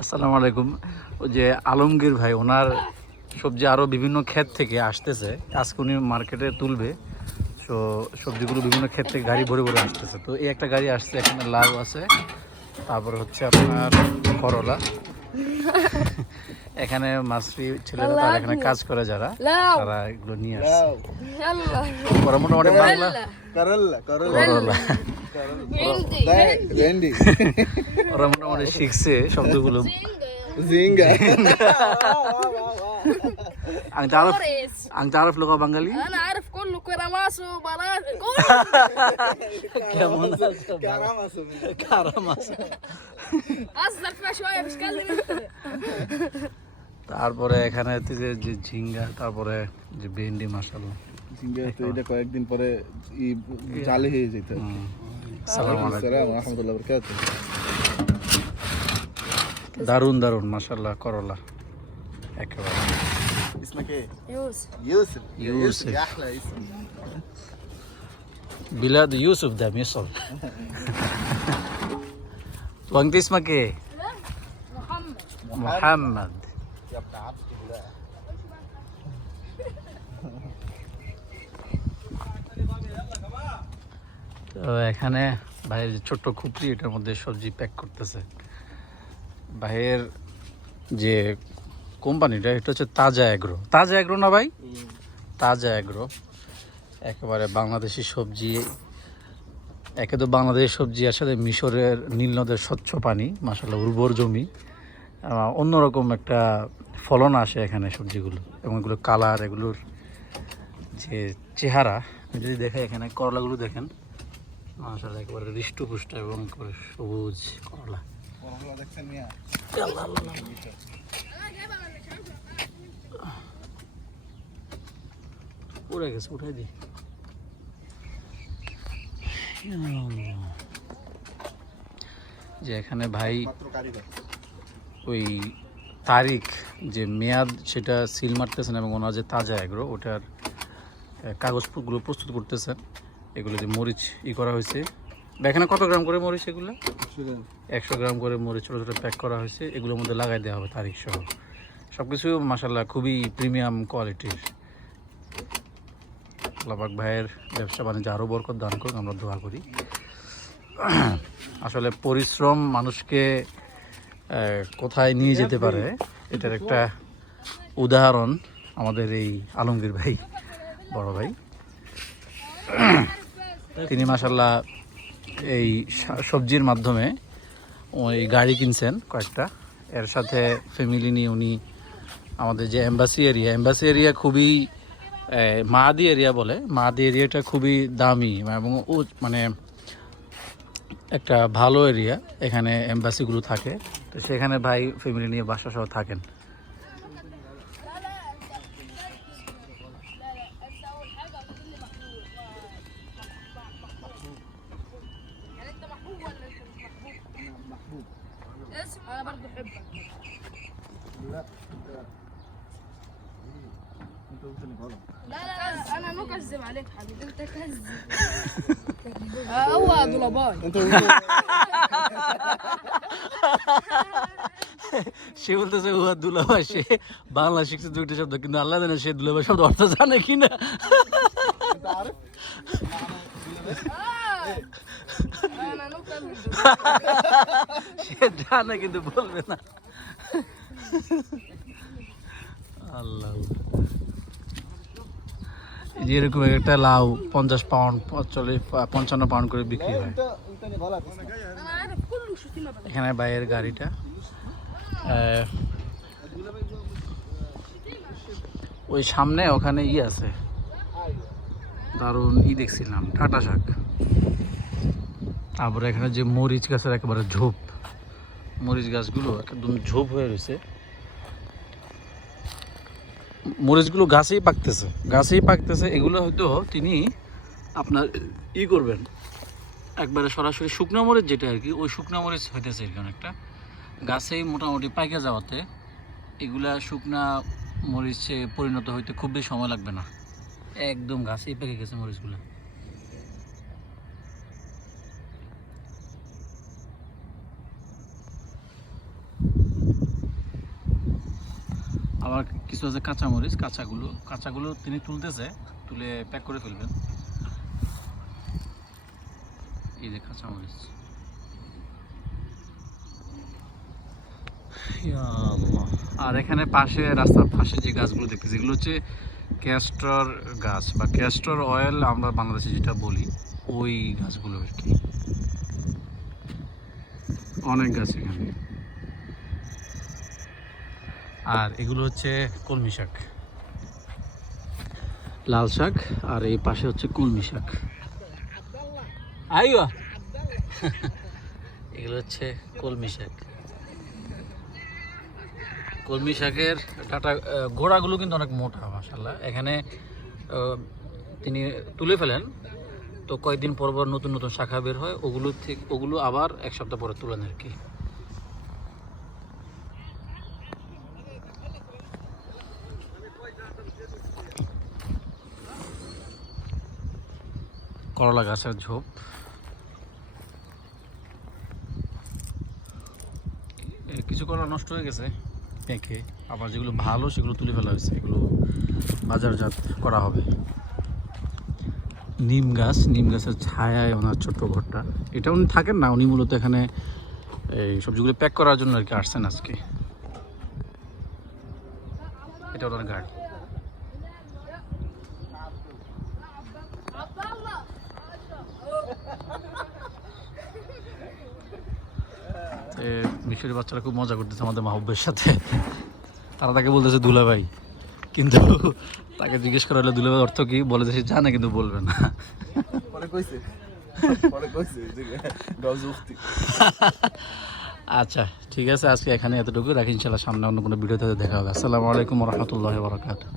আসসালামু আলাইকুম। ওই যে আলমগীর ভাই ওনার সবজি আরও বিভিন্ন ক্ষেত থেকে আসতেছে, আজকে উনি মার্কেটে তুলবে। তো সবজিগুলো বিভিন্ন ক্ষেত থেকে গাড়ি ভরে ভরে আসতেছে। তো এই একটা গাড়ি আসছে, এখানে লাউ আছে, তারপর হচ্ছে আপনার করলা, এখানে মাছরি ছেলেরা তারা এখানে কাজ করে যারা, তারা এগুলো নিয়ে আসছে। ওরা মোটামুটি বাংলা ওরা মোটামুটি শিখছে শব্দগুলো। أنت تعرف لغة بنغالية؟ أنا عارف كله كراماس وبنات كراماس أصدر فيها شوية مش كلم أنت তারপরে এখানে যে ঝিঙ্গা, তারপরে যে ভেন্ডি, মাশাআল্লাহ ঝিঙ্গা তো এটা কয়েকদিন পরে জালে হয়ে যেত। আসসালামু আলাইকুম ওয়া রাহমাতুল্লাহি ওয়া বারাকাতুহু। দারুন দারুন মাশাআল্লাহ করলা একেবারে। اسمك ايه؟ يوسف يوسف. يوسف. يا احلى اسم. بلاد يوسف ده مصر. وانت اسمك ايه؟ محمد محمد. يا ابن عبد الله. তো এখানে ভাইয়ের যে ছোট্ট খুপড়ি, এটার মধ্যে সবজি প্যাক করতেছে। ভাইয়ের যে কোম্পানিটা এটা হচ্ছে তাজা এগ্রো। তাজা এগ্রো না ভাই? তাজা এগ্রো একেবারে বাংলাদেশি সবজি। একে তো বাংলাদেশের সবজি, এর সাথে মিশরের নীল নদের স্বচ্ছ পানি, মাশাআল্লাহ উর্বর জমি, অন্যরকম একটা ফলন আসে এখানে সবজিগুলো, এবং এগুলো কালার, এগুলোর যে চেহারা যদি দেখে, এখানে করলাগুলো দেখেন মাশাআল্লাহ একেবারে হৃষ্টপুষ্ট এবং একেবারে সবুজ করলা। والله দেখছেন মিয়া। উড়ে গেছে, উঠাই দি। যে এখানে ভাই মাত্র কারিগর। ওই তারিখ যে মেয়াদ সেটা সিল মারতেছেন, এবং ওনার যে তাজা এগ্রো ওটার কাগজগুলো প্রস্তুত করতেছেন। এগুলো যে মরিচ করা হয়েছে, এখানে কত গ্রাম করে মরিচ? এগুলো 100 গ্রাম করে মরিচ ছোটো ছোটো প্যাক করা হয়েছে, এগুলোর মধ্যে লাগাই দেওয়া হবে তারিখ সহ। সব কিছু মাশাআল্লাহ খুবই প্রিমিয়াম কোয়ালিটির। আল্লাহ ভাইয়ের ব্যবসা বাণিজ্য আরও বরকত দান করুন, আমরা দোয়া করি। আসলে পরিশ্রম মানুষকে কোথায় নিয়ে যেতে পারে, এটার একটা উদাহরণ আমাদের এই আলমগীর ভাই, বড় ভাই। তিনি মাশাআল্লাহ এই সবজির মাধ্যমে ওই গাড়ি কিনছেন কয়েকটা, এর সাথে ফ্যামিলি নিয়ে উনি আমাদের যে এম্বাসি এরিয়া খুবই মাদি এরিয়া বলে, মাদি এরিয়াটা খুবই দামি এবং মানে একটা ভালো এরিয়া, এখানে এম্বাসিগুলো থাকে। তো সেখানে ভাই ফ্যামিলি নিয়ে বাসা সহ থাকেন। أنا برضه أحبك لا أنا مو كذب عليك حبيبي أنت كذب هو ضلبان সে বলতেছে ও দুলাভাই, সে বাংলা শিখছে দুইটা শব্দ, কিন্তু আল্লাহ জানে সে দুলাভাই শব্দ অর্থ জানে কিনা। أنا مو كذب সে জানে কিন্তু বলবে না। আল্লাহ, এই যে এরকম একটা লাউ 50 পাউন্ড 55 পাউন্ড করে বিক্রি হয়। أنا عارف كله شو تيما بقى এখানে বাইরের গাড়িটা ওই সামনে, ওখানে আছে দারুণ দেখছিলাম টাটা শাক। তারপরে এখানে যে মরিচ গাছের একেবারে ঝোপ, মরিচ গাছগুলো একদম ঝোপ হয়ে রয়েছে। মরিচগুলো গাছেই পাকতেছে। এগুলো হয়তো তিনি আপনার করবেন একবারে সরাসরি শুকনো মরিচ, যেটা আর কি ওই শুকনো মরিচ হইতেছে এরকম একটা গাছেই মোটামুটি পাইকে যাওয়াতে এগুলা শুকনা মরিচে পরিণত হইতে খুব বেশি সময় লাগবে না, একদম গাছেই পেকে গেছে মরিচগুলো। কিছু আছে কাঁচামরিচ, কাঁচাগুলো তিনি তুলতেছে, তুলে প্যাক করে ফেলবেন। এই যে কাঁচামরিচ, ইয়া আল্লাহ। আর এখানে পাশে, রাস্তার পাশে যে গাছগুলো দেখতেছি, এগুলো হচ্ছে ক্যাস্টর গাছ বা ক্যাস্টর অয়েল আমরা বাংলাদেশে যেটা বলি, ওই গাছগুলো আর কি। অনেক গাছ এখানে। আর এগুলো হচ্ছে কলমি শাক, লাল শাক, আর এই পাশে হচ্ছে কলমি শাক। আইয়া এগুলো হচ্ছে কলমি শাক। কলমি শাকের ডাটা, গোড়াগুলো কিন্তু অনেক মোটা মাশাআল্লাহ। এখানে তিনি তুলে ফেলেন, তো কয়েকদিন পর পর নতুন নতুন শাখা বের হয়, ওগুলো আবার এক সপ্তাহ পরে তুলেন আর কি। করলা গাছের ঝোপ, কিছু করলা নষ্ট হয়ে গেছে পেকে, আবার যেগুলো ভালো সেগুলো তুলে ফেলা হয়েছে, এগুলো বাজারজাত করা হবে। নিম গাছের ছায়ায় ওনার ছোট্ট ঘরটা, এটা উনি থাকেন না, উনি মূলত এখানে এই সবজিগুলো প্যাক করার জন্য আর কি আসছেন আজকে। এটা ওনার গাড়ি। মিশরের বাচ্চারা খুব মজা করতেছে আমাদের মাহবুবের সাথে। তারা তাকে বলতেছে দুলাভাই, কিন্তু তাকে জিজ্ঞেস করা হলে দুলাভাই অর্থ কি, বলে যে সে জানে কিন্তু বলবে না। আচ্ছা ঠিক আছে, আজকে এখানে এতটুকু রাখি, ইনশাল্লাহ সামনে অন্য কোনো ভিডিওতে দেখা হবে। আসসালামু আলাইকুম ওয়া রাহমাতুল্লাহি ওয়া বারাকাতুহু।